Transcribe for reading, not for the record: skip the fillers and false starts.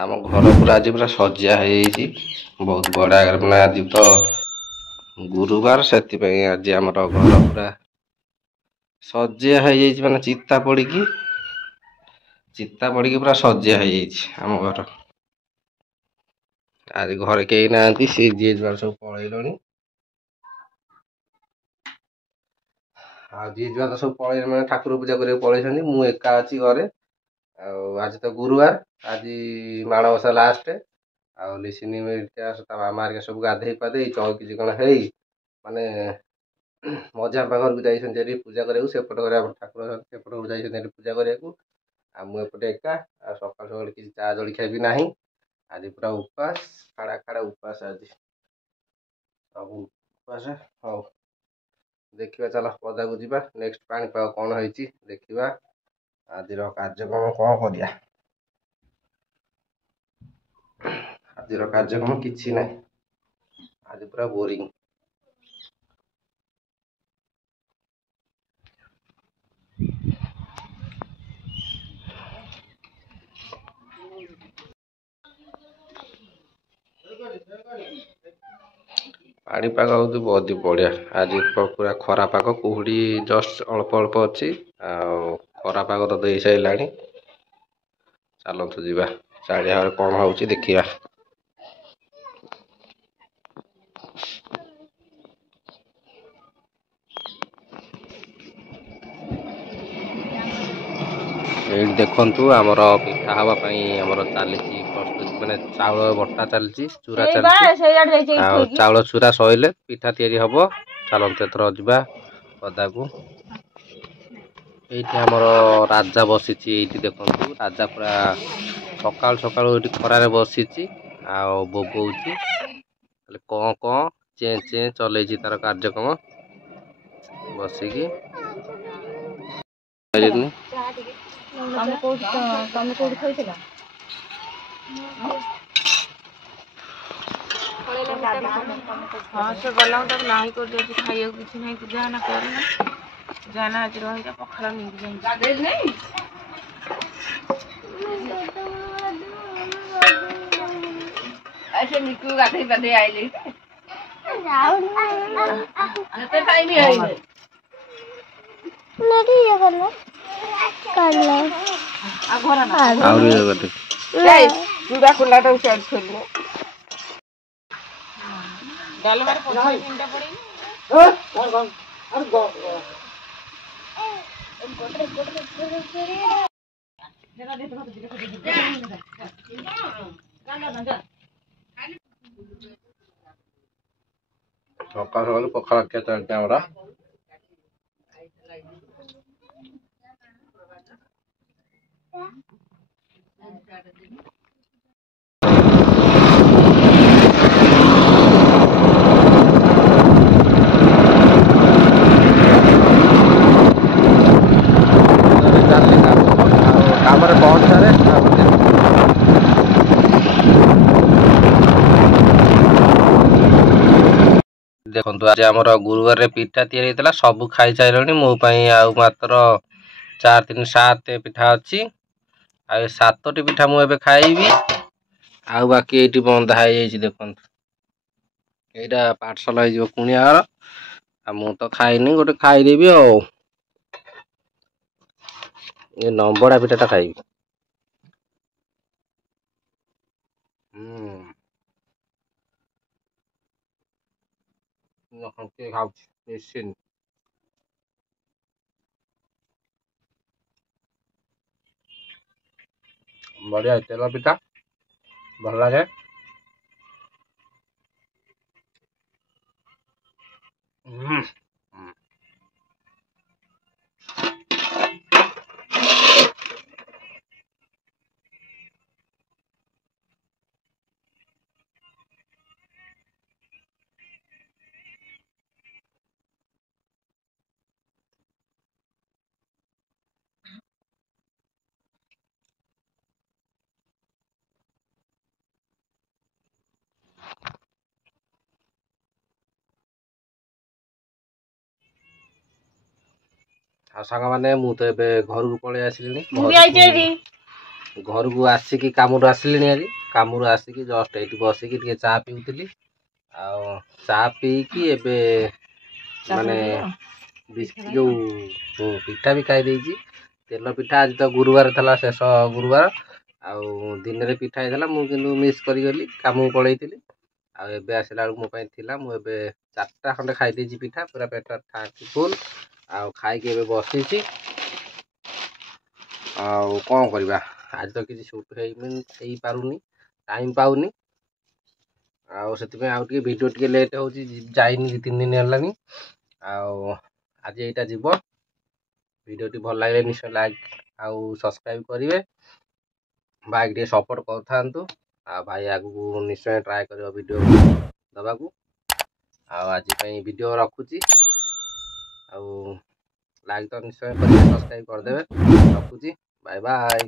आम घर पूरा आज पूरा सजा है बहुत बड़ा मैंने आज तो गुरुवार से आज आम घर पूरा सजा है मैंने चिता पड़ी पूरा सजा है आम घर आज घर कहीं ना सी जी सब पलैल जी जुआ तो सब पलैले मैंने ठाकुर पूजा करके पलैंट मु एका अच्छी घरे आज तो गुरुवार आज माणबसा लास्ट लिसिनी मामा हरिका सब गाधे पाधे चौकी कौन है माने मजा घर को जाइए पूजा कराया सेपट घर ठाकुर सेपट को जाइए पूजा कराया मुझे एका सका सका किसी चा जलखिया भी ना आज पूरा उपास खाड़ा खाड़ा उपास आज सब उपास हौ देखिए चल पदा को जा नेक्स्ट पाणीपाग कौन है देखा आज कार्यक्रम कौन करिया आज कार्यक्रम किसी ना आज पूरा बोरिंग पाणीपाग हूँ बहुत ही बढ़िया आज पूरा खरा पाग कुहुड़ी जस्ट अल्प अल्प अच्छी खरा पाग तो दे सारा चलतु जा चारिया कौन हो देखा ये देखु आमर पिठा हाँवाई आमर चली प्रस्तुति मैंने चाउल बटा चलती चूरा चलती चाउल चूरा सैले पिठा तैयारी हम चलते एथर जा पदा को ये आमर राजा बसी देखु राजा पूरा सका सका खरार बसी बोबौची कं कं चे चे चल तार कार्यक्रम बसिकी हाँ से गला नहीं कर खाइए किसी नहीं तू जाना कर जाना आज रही पखाड़ नहीं ऐसे निकू गाधे गाधे आइले चूड़ा खुला तो साइड खोल डाल मारे पछाई पिंडा पड़ी कौन कौन अरे गो सका सका पखाड़ क्या चलते हमारा देखो आज आम गुरुवार पिठा या सब खाई सारे मो मात्र 4 3 7 पिठा अच्छी आ 7टी पिठा मुझे खाइबी आ बाकी ये बंधा है देखो यहाँ पार्सल हो कुणिया घर मु तो खाइनी गोटे खाईदेवी ये नंबड़ा पिठाटा खाइबी बढ़िया तेल पिठा भल लगे सांग मैंने मुझे घर को पलि आसिली ଘରକୁ ଆସିକି କାମରୁ ଆସିଲିଣି ଆଜି କାମରୁ ଆସିକି ଜଷ୍ଟ ଏଇଠି ବସିକି ଟିକେ ଚା ପିଉଥିଲି ଆଉ ଚା ପିଇକି ଏବେ ମାନେ ଯୋଉ ପିଠା ବି ଖାଇ ଦେଇଛି ତେଲ ପିଠା ଆଜି ତ ଗୁରୁବାର ଥିଲା ଶେଷ ଗୁରୁବାର ଆଉ ଦିନରେ ପିଠା ହେଇଥିଲା ମୁଁ କିନ୍ତୁ ମିସ୍ କରିଗଲି କାମକୁ ପଳେଇଥିଲି ଆଉ ଏବେ ଆସିଲା ବେଳକୁ ମୋ ପାଇଁ ଥିଲା ମୁଁ ଏବେ 4ଟା ଖଣ୍ଡେ ଖାଇ ଦେଇଛି ପିଠା ପୁରା ପେଟ ଫୁଲ ଆଉ ଖାଇକି ଏବେ ବସିଛି ଆଉ କ'ଣ କରିବା ଆଜି ତ କିଛି ସୁଟ୍ ହେଇପାରୁନି ଟାଇମ୍ ପାଉନି ଆଉ ସେଥିପାଇଁ ଆଉ ଟିକେ ଭିଡ଼ିଓ ଟିକେ ଲେଟ୍ ହେଉଛି ଯାଇନି 2-3 ଦିନ ହେଲାନି ଆଉ ଆଜି ଏଇଟା ଯିବ ଭିଡ଼ିଓଟି ଭଲ ଲାଗିଲେ ନିଶ୍ଚୟ ଲାଇକ୍ ଆଉ ସବସ୍କ୍ରାଇବ୍ କରିବେ ଭାଇ ଟିକେ ସପୋର୍ଟ କରୁଥାନ୍ତୁ ଆଉ ଭାଇ ଆଗକୁ ନିଶ୍ଚୟ ଟ୍ରାଏ କରିବ ଭିଡ଼ିଓ ଦେବାକୁ ଆଉ ଆଜି ପାଇଁ ଭିଡ଼ିଓ ରଖୁଛି ଆଉ ଲାଇକ୍ ତ ନିଶ୍ଚୟ କରିବେ ସବସ୍କ୍ରାଇବ୍ କରିଦେବେ ରଖୁଛି ବାଏ ବାଏ।